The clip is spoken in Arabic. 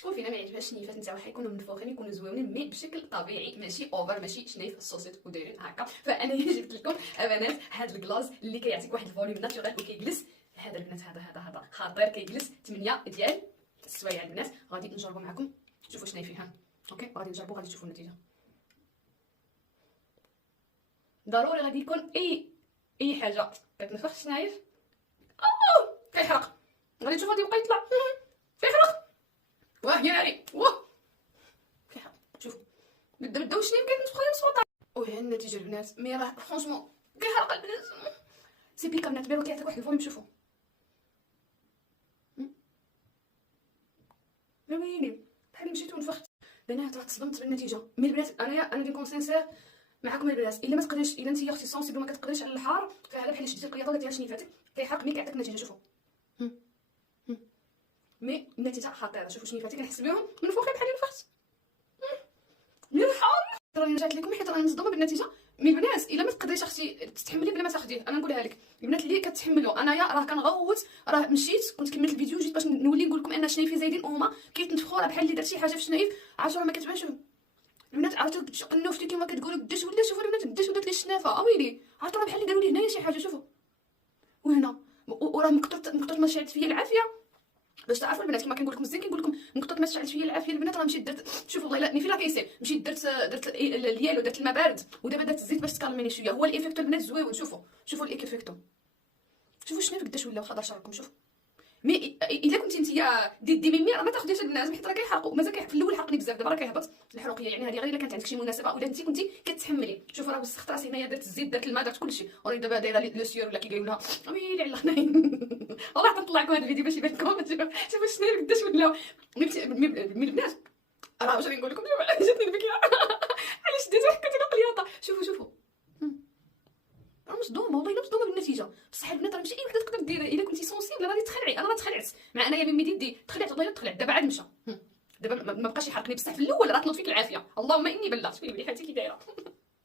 شكون فينا ما يعجبهاش الشنيفات نتاعو حيكونوا منفوخين يكونوا زوينين مي بشكل طبيعي ماشي اوفر ماشي شنيف الصوصيت ودايرين هكا. فانا جبت لكم بنات هذا الكلاص اللي كيعطيك واحد الفوليوم ناتورال وكيجلس. هذا البنات هذا خطير كيجلس 8 ديال السوايع البنات. غادي نجربوا معكم شوفوا شنو فيه. اوكي غادي نجربوا غادي تشوفوا النتيجه. ضروري غادي يكون اي حاجه كتنفخ الشنايف كيحرق. غادي تشوفوا غادي يبقى يطلع كيحرق. واه يا ناري واه كيحرق. شوفوا بدا الشنايف كيتنفخ غير صوت. وهي النتيجه البنات. مي راه فرونشمون كيحرق البنات. سي بيكا بنات بيرو كيعطيك واحد الفوليوم. شوفوا ويلي بحال مشيت ونفخت بنات. راه تصدمت بالنتيجه. مي البنات انا كنكون سانسير معكم البنات. الا ما تقدريش الا انت يا اختي سونسيبل ما كتقدريش على الحار فعلا بحال شديتي القياطه ديال شنيفاتك كيحرق مي كيعطيك النتيجه. شوفوا مي النتيجه خطيره. شوفوا شنيفاتي كنحس بهم منفوخين بحال نفخت من الحار. راني رجعت لكم حيت راني مصدومه بالنتيجه. مي البنات الا ما تقدريش اختي تستحملي بلا ما تاخديه انا نقولها لك البنات اللي كتحملوا. انايا راه كنغوت راه مشيت كنت كملت الفيديو جيت باش نولي نقول لكم ان شنايفي زايدين وهما كيتنفخوا راه بحال اللي درت شي حاجه في الشنايف. عرفتوا ما كتبانش البنات. عرفتوا قنوفتي كيما كتقولوا قداش ولا. شوفوا البنات قداش ولات لي الشنافه ويلي. عرفتوا راه بحال اللي داروا لي هنايا شي حاجه. شوفوا وهنا وراه مكثرت ما شعلت فيا العافيه باش تعرفوا البنات. كما كنقول لكم مزيان كنقول لكم مكثرت ما شعلت فيا العافيه البنات. راه مشيت درت شوفوا والله لا نيفي لا كيسير. مشيت درت اليالو درت الماء بارد ودابا درت الزيت باش تكالميني شويه. هو الايفيكتو البنات زويون. شوفوا الايفيكتو. شوفوا الشناف قداش ولا وخا شاركم. شوفوا مي الا كنتي نتيا دي ميمي راه ما تاخديش البنات حيت راه كيحرقوا. مازال في الاول حرقني بزاف دابا راه كيهبط الحروقيه. يعني هذه غير الا كانت عندك شي مناسبه ولا انت كنتي كتحملي. شوفوا راه وسخت راسي هنايا درت الزيت درت الماء درت كلشي وراني دابا دايره لو سيور ولا كيقولوا لها ويلي على خناين. والله حتى نطلع لكم هذا الفيديو باش يبان لكم. شوفوا الشنايف قداش ولاو مي البنات. راه واش غادي نقول لكم جاتني البكيه علاش ديت واحد كتقول قلياطه. شوفوا مصدومه والله الا مصدومه بالنتيجه. بصح البنات راه ماشي اي وحده تقدر ديرها الا كنتي سونسيبل. راه تخلعي انا راه تخلعت مع انايا من يدي تخلعت والله الا تخلعت. دابا عاد مشى دابا ما بقاش يحرقني. بصح في الاول راه طلبت فيك العافيه اللهم اني بلغت. ويلي حالتي كي دايره.